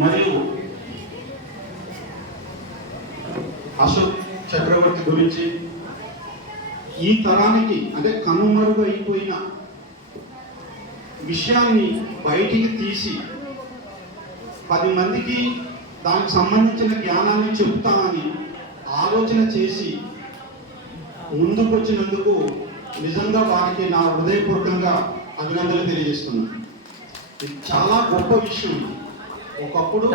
మరియు అశోక్ చక్రవర్తి గురించి ఈ తరానికి అంటే కనుమరుగు అయిపోయిన విషయాన్ని బయటికి తీసి పది మందికి దానికి సంబంధించిన జ్ఞానాన్ని చెప్తామని ఆలోచన చేసి ముందుకు వచ్చినందుకు నిజంగా వారికి నా హృదయపూర్వకంగా అభినందనలు తెలియజేస్తున్నాను. ఇది చాలా గొప్ప విషయం. ఒకప్పుడు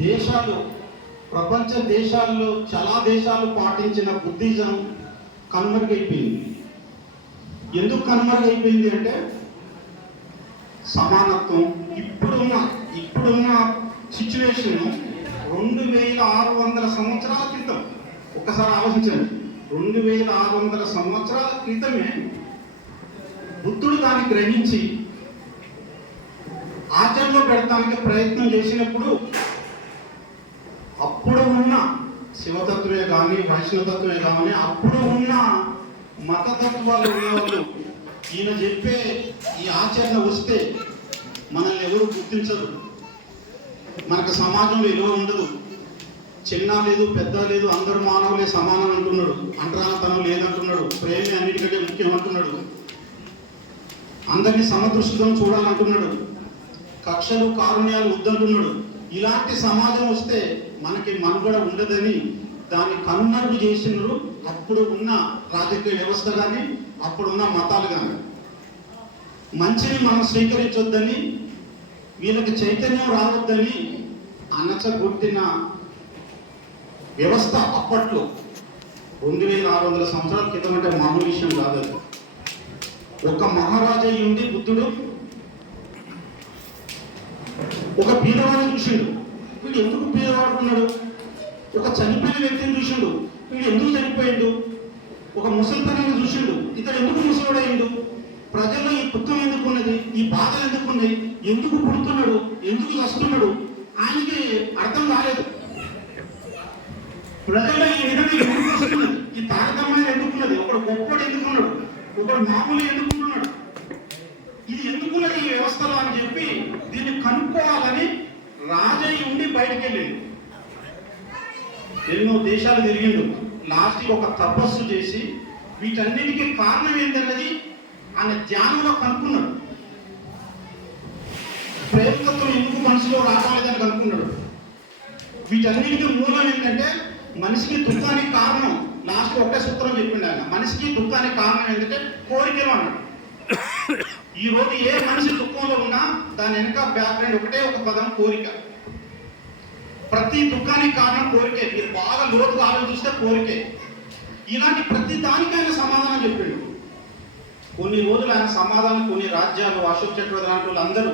దేశాలు ప్రపంచ దేశాల్లో చాలా దేశాలు పాటించిన బుద్ధిజం కనుమరుగైపోయింది. ఎందుకు కనుమరుగైపోయింది అంటే సమానత్వం. ఇప్పుడున్న ఇప్పుడున్న సిచ్యువేషన్ రెండు వేల ఆరు వందల సంవత్సరాల క్రితం. ఒక్కసారి ఆలోచించండి. రెండు వేల ఆరు వందల సంవత్సరాల క్రితమే బుద్ధుడు దాన్ని గ్రహించి ఆచరణలో పెడతానికి ప్రయత్నం చేసినప్పుడు అప్పుడు ఉన్న శివతత్వే కానీ వైష్ణవతత్వే కానీ అప్పుడు ఉన్న మతతత్వాలు ఉన్నవాళ్ళు ఈయన చెప్పే ఈ ఆచరణ వస్తే మనల్ని ఎవరు గుర్తించరు. మనకు సమాజం విలువ ఉండదు. చిన్న లేదు పెద్ద లేదు అందరు మానవులే సమానం అంటున్నాడు. అంటరానతనం లేదంటున్నాడు. ప్రేమే అన్నిటికంటే ముఖ్యం అంటున్నాడు. అందరినీ సమదృష్టితో చూడాలంటున్నాడు. కక్షలు కారుణ్యాలు ఉద్దంటున్నాడు ఇలాంటి సమాజం వస్తే మనకి మనుగడ ఉండదని దాన్ని కనుమరుగు చేసినారు. అప్పుడు ఉన్న రాజకీయ వ్యవస్థ కానీ అప్పుడున్న మతాలు కానీ మంచిని మనం స్వీకరించొద్దని వీళ్ళకి చైతన్యం రావద్దని అనచగొట్టిన వ్యవస్థ అప్పట్లో రెండు వేల ఆరు వందల సంవత్సరాల క్రితం అంటే మామూలు విషయం కాదు ఒక మహారాజా ఉండి బుద్ధుడు ఒక బీదవాడిని చూసిండు. వీడు ఎందుకు బీదవాడుకున్నాడు? ఒక చనిపోయిన వ్యక్తిని చూసిండు. వీడు ఎందుకు చనిపోయిండు? ఒక ముసలితనాన్ని చూసిండు. ఇతడు ఎందుకు ముసలుడైండు? ప్రజల్లో ఈ దుఃఖం ఎందుకు ఉన్నది ఈ బాధలు ఎందుకు ఉన్నాయి ఎందుకు పుడుతున్నాడు? ఎందుకు వస్తున్నాడు ఆయనకి అర్థం కాలేదు. ప్రజల్లో ఈ విధంగా ఎందుకు వస్తున్నది ఈ తారతమ్యం ఎందుకున్నది? ఒకడు గొప్పడు ఎందుకున్నాడు? ఒకడు మామూలు ఎందుకున్నాడు ఇది ఎందుకున్నది ఈ వ్యవస్థలో అని చెప్పి దీన్ని కనుక్కోవాలని రాజయ్య ఉండి బయటికి వెళ్ళిండు ఎన్నో దేశాలు తిరిగిండు. లాస్ట్కి ఒక తపస్సు చేసి వీటన్నిటికీ కారణం ఏంటన్నది ఆయన ధ్యానంలో కనుక్కున్నాడు. ప్రేమతత్వం ఎందుకు మనసులో రావాలని కనుక్కున్నాడు. వీటన్నిటికీ మూలం ఏంటంటే మనిషికి దుఃఖానికి కారణం. లాస్ట్ ఒకటే సూత్రం చెప్పిండు ఆయన. మనిషికి దుఃఖానికి కారణం ఏంటంటే కోరికలు అన్నాడు. ఈ రోజు ఏ మనిషి దుఃఖంలో ఉన్నా దాని వెనక బ్యాక్గ్రౌండ్ ఒకటే ఒక పదం కోరిక. ప్రతి దుఃఖానికి కారణం కోరికే. మీరు బాగా లోతుగా ఆలోచిస్తే కోరికే. ఇలాంటి ప్రతి దానికైనా సమాధానం చెప్పిండు. కొన్ని రోజులు ఆయన సమాధానం కొన్ని రాజ్యాలు అశోక్ చక్రవర్తి లాంటి అందరూ